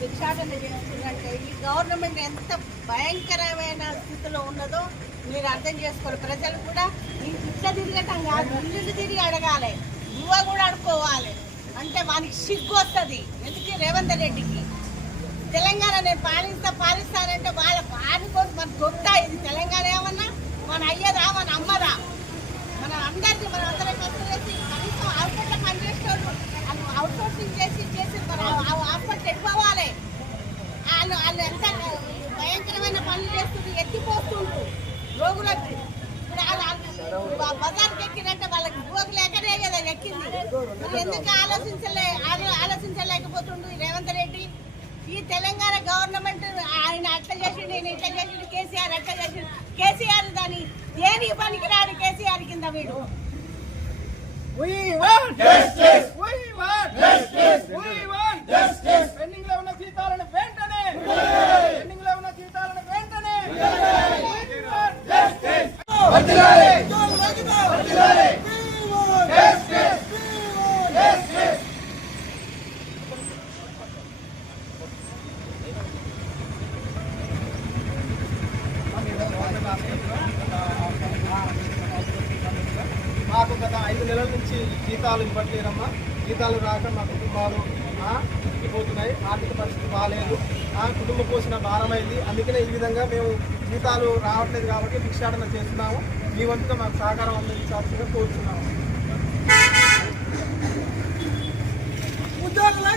భిక్షాటన చేస్తుందంటే ఈ గవర్నమెంట్ ఎంత భయంకరమైన స్థితిలో ఉన్నదో మీరు అర్థం చేసుకోవాలి. ప్రజలు కూడా ఇట్లా తిరగటం కాదు, ఇల్లు తిరిగి అడగాలి, నువ్వు కూడా అడుకోవాలి అంటే వానికి సిగ్గు వస్తుంది. ఎందుకు రేవంత్ రెడ్డికి తెలంగాణ నేను పాలిస్తానంటే వాళ్ళ కోసం మన దొరుకుతా. ఇది తెలంగాణ ఏమన్నా మన అయ్యదా మన అమ్మదా? మన అందరికీ మనం అందరం ఖర్చు చేసి కనీసం హాస్పిటల్లో పనిచేసేవాళ్ళు అవుట్ సోర్సింగ్ చేసి మన హాస్పిటల్ ఎట్టుకోవాలి. వాళ్ళు ఎంత భయంకరమైన పనులు చేస్తుంది, ఎత్తిపోతుండ్రు రోగులకు. ఇప్పుడు బజార్కి ఎక్కినట్టే వాళ్ళకి రోగు లేకనే కదా ఎక్కింది. మరి ఎందుకు ఆలోచించలేకపోతుండు రేవంత్ రెడ్డి? ఈ తెలంగాణ గవర్నమెంట్ ఆయన అట్లా చేసిండు, నేను ఇట్లా చేసిండు, కేసీఆర్ అట్లా చేసిండు. కేసీఆర్ దాని దేని పనికి రాడు. కేసీఆర్ కింద వీడు పెండింగ్ లో ఉన్న జీతాలను వెంటనే మాకు గత 5 నెలల నుంచి జీతాలు ఇవ్వట్లేదమ్మా. జీతాలు రాక మా కుటుంబాలు పోతున్నాయి. ఆర్థిక పరిస్థితి బాగాలేదు, కుటుంబ పోషణ భారమైంది. అందుకనే ఈ విధంగా మేము జీతాలు రావట్లేదు కాబట్టి భిక్షాటన చేస్తున్నాము. మీ వంతుగా మాకు సహకారం అందించాల్సిందిగా కోరుతున్నాము. ఉద్యోగులు